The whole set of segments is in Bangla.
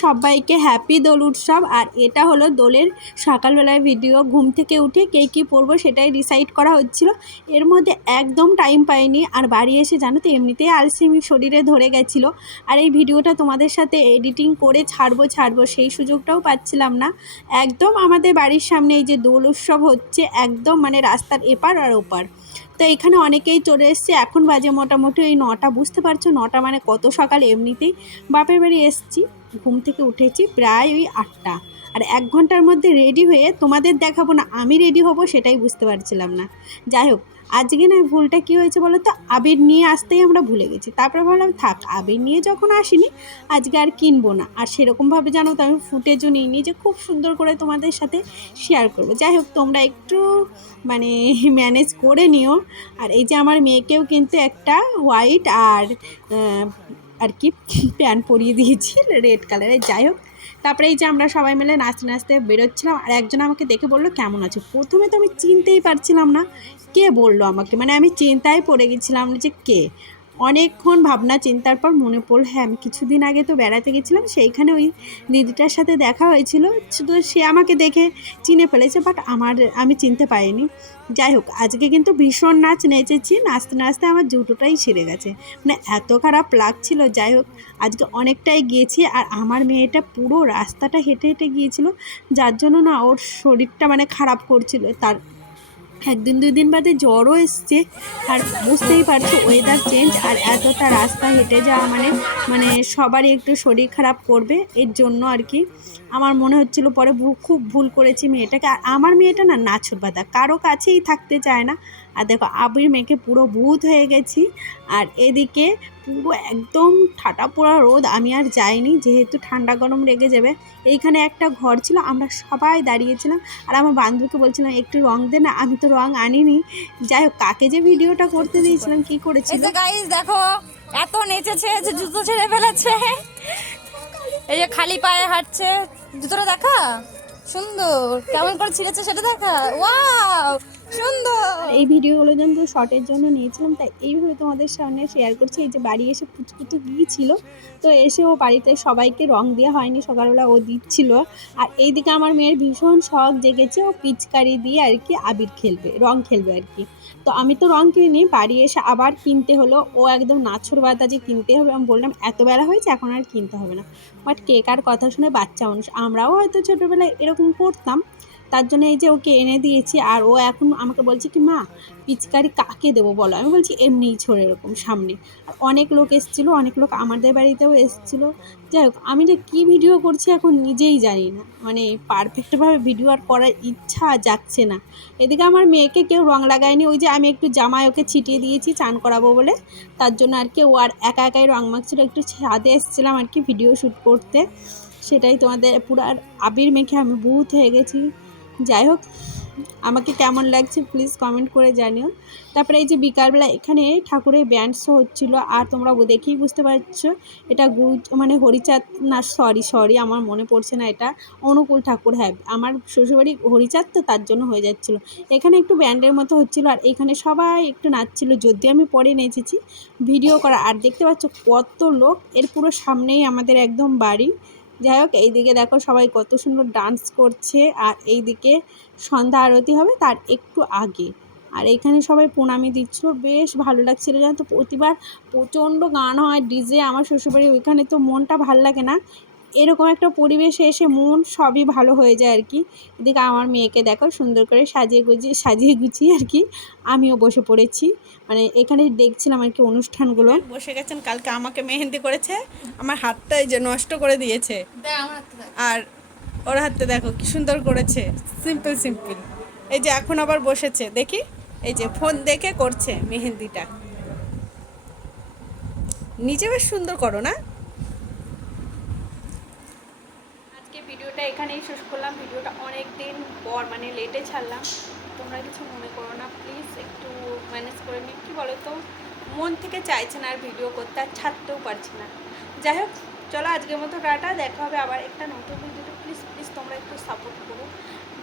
সবাইকে হ্যাপি দোল উৎসব। আর এটা হলো দোলের সকালবেলায় ভিডিও। ঘুম থেকে উঠে কে কী পরবো সেটাই ডিসাইড করা হচ্ছিল। এর মধ্যে একদম টাইম পাইনি। আর বাড়ি এসে জানো তো এমনিতেই আলসেমি শরীরে ধরে গেছিলো। আর এই ভিডিওটা তোমাদের সাথে এডিটিং করে ছাড়বো সেই সুযোগটাও পাচ্ছিলাম না। একদম আমাদের বাড়ির সামনে এই যে দোল উৎসব হচ্ছে, একদম মানে রাস্তার এপার আর ওপার। তো এখানে অনেকেই চলে এসছে। এখন বাজে মোটামুটি ওই 9টা, বুঝতে পারছো 9টা মানে কত সকাল। এমনিতেই বাপের বাড়ি এসছি, ঘুম থেকে উঠেছি প্রায় ওই 8টা। আর 1 ঘন্টার মধ্যে রেডি হয়ে তোমাদের দেখাবো না আমি রেডি হব সেটাই বুঝতে পারছিলাম না। যাই হোক, আজকে না ভুলটা কী হয়েছে বলো তো, আবির নিয়ে আসতেই আমরা ভুলে গেছি। তারপরে ভাবলাম থাক, আবির নিয়ে যখন আসিনি আজকে আর কিনবো না। আর সেরকমভাবে জানো তো আমি ফুটেজও নিইনি যে খুব সুন্দর করে তোমাদের সাথে শেয়ার করবো। যাই হোক, তোমরা একটু মানে ম্যানেজ করে নিও। আর এই যে আমার মেয়েকেও কিন্তু একটা হোয়াইট আর কি প্যান্ট পরিয়ে দিয়েছি রেড কালারের। যাই হোক, তারপরে এই যে আমরা সবাই মিলে নাচতে নাচতে বেরোচ্ছিলাম। আর একজন আমাকে দেখে বললো কেমন আছো। প্রথমে তো আমি চিনতেই পারছিলাম না কে বললো আমাকে, মানে আমি চিন্তায় পড়ে গেছিলাম যে কে। অনেকক্ষণ ভাবনা চিন্তার পর মনে পড়ল, হ্যাঁ আমি কিছুদিন আগে তো বেড়াতে গেছিলাম, সেইখানে ওই দিদিটার সাথে দেখা হয়েছিল। শুধু সে আমাকে দেখে চিনে ফেলেছে, বাট আমি চিনতে পারিনি। যাই হোক, আজকে কিন্তু ভীষণ নেচেছি। নাচতে নাচতে আমার জুতোটাই ছিঁড়ে গেছে, মানে এত খারাপ লাগছিল। যাই হোক, আজকে অনেকটাই গিয়েছি। আর আমার মেয়েটা পুরো রাস্তাটা হেঁটে হেঁটে গিয়েছিল, যার জন্য না ওর শরীরটা মানে খারাপ করছিল। তার 1-2 দিন বাদে জ্বরও এসছে। আর বুঝতেই পারছো ওয়েদার চেঞ্জ, আর এতটা রাস্তা হেঁটে যাওয়া মানে মানে সবারই একটু শরীর খারাপ করবে। এর জন্য আর কি আমার মনে হচ্ছিল পরে খুব ভুল করেছি মেয়েটাকে। আর আমার মেয়েটা না নাছোড়বান্দা, কারো কাছেই থাকতে চায় না। আর দেখো আবির মেয়েকে পুরো ভূত হয়ে গেছি। আর এদিকে পুরো একদম ঠাটা পোড়া রোদ। আমি আর যাইনি, যেহেতু ঠান্ডা গরম লেগে যাবে। এইখানে একটা ঘর ছিল, আমরা সবাই দাঁড়িয়েছিলাম। আর আমার বান্ধবীকে বলছিলাম একটু রং দে না, আমি তো রং আনিনি। যাই হোক, কাকে যে ভিডিওটা করতে দিয়েছিলাম কি করেছিল। গাইস দেখো, এত নেচেছে যে জুতো ছেড়ে ফেলেছে। এই যে খালি পায়ে হাঁটছে, জুতোটা দেখা সুন্দর, কেমন করে ছিঁড়েছে সেটা দেখা। ওয়াও সুন্দর। এই ভিডিওগুলো কিন্তু শর্টের জন্য নিয়েছিলাম, তাই এইভাবে তোমাদের সামনে শেয়ার করছি। এই যে বাড়ি এসে পুচকুতো গিয়েছিল, তো এসে ও বাড়িতে সবাইকে রং দেওয়া হয়নি, সকালবেলা ও দিচ্ছিল। আর এইদিকে আমার মেয়ের ভীষণ শখ জেগেছে, ও পিচকারি দিয়ে আর কি আবির খেলবে, রং খেলবে আর কি। তো আমি তো রং কিনিনি, বাড়ি এসে আবার কিনতে হলো। ও একদম নাছোড় বাতা যে কিনতে হবে। আমি বললাম এত বেলা হয়েছে এখন আর কিনতে হবে না। বাট কে কার কথা শুনে বাচ্চা মানুষ, আমরাও হয়তো ছোটোবেলায় এরকম করতাম। তার জন্য এই যে ওকে এনে দিয়েছি। আর ও এখন আমাকে বলছে কি মা পিচকারি কাকে দেবো বলো। আমি বলছি এমনিই ছোড়ে এরকম সামনে। আর অনেক লোক এসেছিলো, অনেক লোক আমাদের বাড়িতেও এসেছিলো। যাই হোক, আমি যে কী ভিডিও করছি এখন নিজেই জানি না, মানে পারফেক্টভাবে ভিডিও আর করার ইচ্ছা যাচ্ছে না। এদিকে আমার মেয়েকে কেউ রং লাগায়নি, ওই যে আমি একটু জামায় ওকে ছিটিয়ে দিয়েছি চান করাবো বলে। তার জন্য আর কি ও আর একা একাই রং মাখছিল। একটু ছাদে এসেছিলাম আর কি ভিডিও শ্যুট করতে, সেটাই তোমাদের পুরো। আর আবির মেখে আমি ভূত হয়ে গেছি। যাই হোক, আমাকে কেমন লাগছে প্লিজ কমেন্ট করে জানিও। তারপরে এই যে বিকালবেলা এখানে ঠাকুরের ব্যান্ড শো হচ্ছিলো। আর তোমরা দেখেই বুঝতে পারছো এটা মানে হরিচাঁদ না, সরি আমার মনে পড়ছে না, এটা অনুকূল ঠাকুর। হ্যাঁ, আমার শ্বশুরবাড়ি হরিচাঁদ, তো তার জন্য হয়ে যাচ্ছিলো। এখানে একটু ব্যান্ডের মতো হচ্ছিলো। আর এখানে সবাই একটু নাচছিলো, যদিও আমি পরে নেচেছি ভিডিও করা। আর দেখতে পাচ্ছ কত লোক, এর পুরো সামনেই আমাদের একদম বাড়ি। যাই হোক, এইদিকে দেখো সবাই কত সুন্দর ডান্স করছে। আর এইদিকে সন্ধ্যা আরতি হবে তার একটু আগে। আর এখানে সবাই প্রণামী দিচ্ছিলো, বেশ ভালো লাগছিলো। জানো তো প্রতিবার প্রচণ্ড গান হয় ডিজে, আমার শ্বশুরবাড়ি ওইখানে, তো মনটা ভাল লাগে না। এরকম একটা পরিবেশে এসে মন সবই ভালো হয়ে যায় আর কি। এদিকে আমার মেয়েকে দেখো সুন্দর করে সাজিয়ে গুছিয়ে আর কি আমিও বসে পড়েছি। মানে এখানে দেখছিলাম আর কি অনুষ্ঠানগুলো। বসে গেছেন, কালকে আমাকে মেহেন্দি করেছে, আমার হাতটা এই যে নষ্ট করে দিয়েছে। আর ওর হাতে দেখো কি সুন্দর করেছে, সিম্পল। এই যে এখন আবার বসেছে, দেখি এই যে ফোন দেখে করছে মেহেন্দিটা। নিজে বেশ সুন্দর করো না। আজকে ভিডিওটা এখানেই শেষ করলাম। ভিডিওটা অনেক দিন পর মানে লেটে ছাড়লাম, তোমরা কিছু মনে করো না প্লিজ, একটু ম্যানেজ করে নিই। কী বলো তো, মন থেকে চাইছে না আর ভিডিও করতে, আর ছাড়তেও পারছি না। যাই হোক, চলো আজকের মতো টাটা, দেখা হবে আবার একটা নতুন ভিডিওতে। প্লিজ তোমরা একটু সাপোর্ট করো,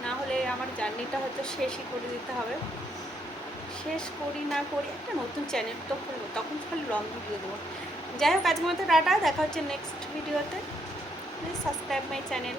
না হলে আমার জার্নিটা হয়তো শেষই করে দিতে হবে। শেষ করি না করি একটা নতুন চ্যানেল তো খুলবো, তখন খালি লং ভিডিও দেবো। যাই হোক, আজকের মতো টাটা, দেখা হচ্ছে নেক্সট ভিডিওতে। Please subscribe my channel.